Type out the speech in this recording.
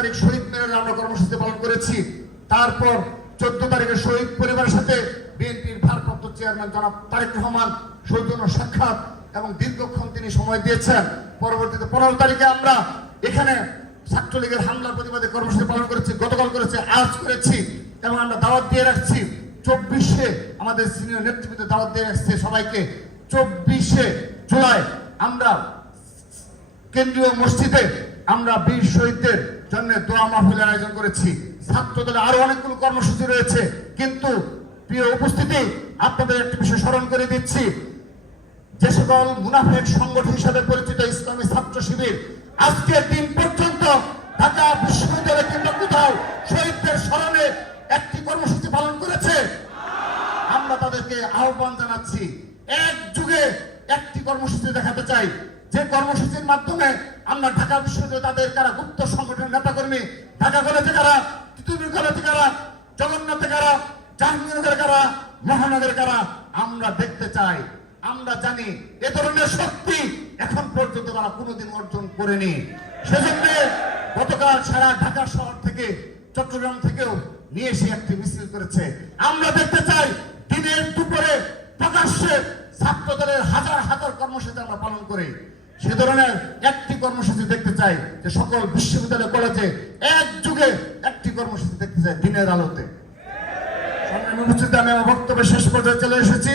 তারিখ শহীদ মিনারে আমরা কর্মসূচি পালন করেছি। তারপর 14 তারিখে শহীদ পরিবারের সাথে বিএনপির ভারপ্রাপ্ত চেয়ারম্যান জনাব তারেক রহমান সৌজন্য সাক্ষাৎ এবং দীর্ঘক্ষণ তিনি সময় দিয়েছেন। পরবর্তীতে 15 তারিখে আমরা এখানে ছাত্রলীগের হামলার প্রতিবাদে কর্মসূচি পালন করেছি, গতকাল করেছি, আজ করেছি এবং আমরা দাওয়াত দিয়ে রাখছি। 24-এ আমাদের সিনিয়র নেতৃত্বে দাওয়াত দিয়ে রাখছে সবাইকে। 24 জুলাই আমরা কেন্দ্রীয় মসজিদে আমরা বীর শহীদদের জন্য দোয়া মাহফিলের আয়োজন করেছি। ছাত্রদের আরো অনেকগুলো কর্মসূচি রয়েছে, কিন্তু প্রিয় উপস্থিতি, আপনাদের একটি বিষয় স্মরণ করে দিচ্ছি। যে সকল মুনাফেক সংগঠন হিসাবে পরিচিত ইসলামী ছাত্র শিবির আজকের দিন পর্যন্ত ঢাকা বিশ্ববিদ্যালয় কিংবা কোথাও শহীদদের স্মরণে একটি কর্মসূচি পালন করেছে। আমরা তাদেরকে আহ্বান জানাচ্ছি, একযোগে একটি কর্মসূচি দেখাতে চাই, যে কর্মসূচির মাধ্যমে আমরা ঢাকা বিশ্ববিদ্যালয়ে তাদের কারা গুপ্ত সংগঠনের নেতাকর্মী, ঢাকা কলেজে কারা, তিতুমির কলেজে কারা, জগন্নাথে কারা, জাহাঙ্গীরনগরে কারা, মহানগরে কারা আমরা দেখতে চাই। আমরা জানি এ ধরনের শক্তি এখন পর্যন্ত তারা কোনোদিন অর্জন করেনি। সেজন্য গতকাল সারা ঢাকা শহর থেকে, চট্টগ্রাম থেকেও নিয়ে এসে একটি মিছিল করেছে। আমরা দেখতে চাই দিনের দুপুরে প্রকাশ্যে ছাত্রদলের হাজার হাজার কর্মসূচি আমরা পালন করি। সে ধরনের একটি কর্মসূচি দেখতে চাই, যে সকল বিশ্ববিদ্যালয় কলেজে একযোগে একটি কর্মসূচি দেখতে চাই দিনের আলোতে। আমি আমার বক্তব্যের শেষ পর্যায়ে চলে এসেছি।